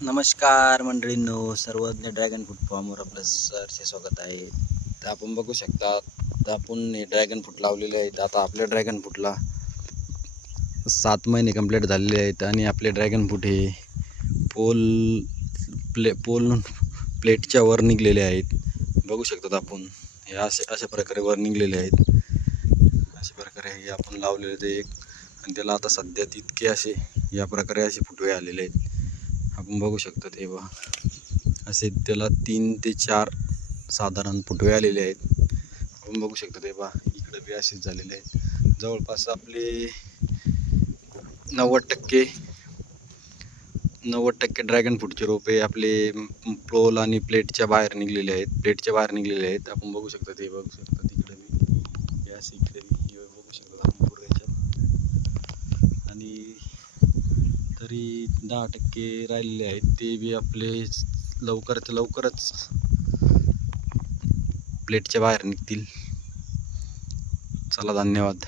नमस्कार मंडळींनो, सर्वज्ञ dragon fruit फार्मवर आपलं सरचे स्वागत आहे. तर आपण बघू शकता, तर आपण हे ड्रॅगन फ्रूट लावलेले आहेत. आता आपल्या ड्रॅगन फ्रूटला 7 महिने कंप्लीट झालेले आहेत आणि आपले ड्रॅगन फ्रूट हे पोल प्लेटच्या वर निघलेले आहेत. बघू शकतात आपण हे अशा प्रकारे वर निघलेले आहेत. अशा प्रकारे हे आपण लावलेले ते एक, आणि त्याला आता सध्या तितके असे या प्रकारे असे फुटवे आलेले आहेत. आपण बघू शकतो ते बघा, असे त्याला 3 ते 4 साधारण फुटवे आलेले आहेत. आपण बघू शकतो ते बघा, इकडे बी असेच झालेले आहेत. जवळपास आपले 90% ड्रॅगन फ्रूटचे रोपे आपले पोल आणि प्लेटच्या बाहेर निघलेले आहेत. आपण बघू शकतो ते बघू शकतो तिकडे बी असे, इकडे बी बघू शकतो आपण पूर्वेच्या, आणि तरी 10% राहिलेले आहेत. ते बी आपले लवकरच प्लेटच्या बाहेर निघतील. चला, धन्यवाद.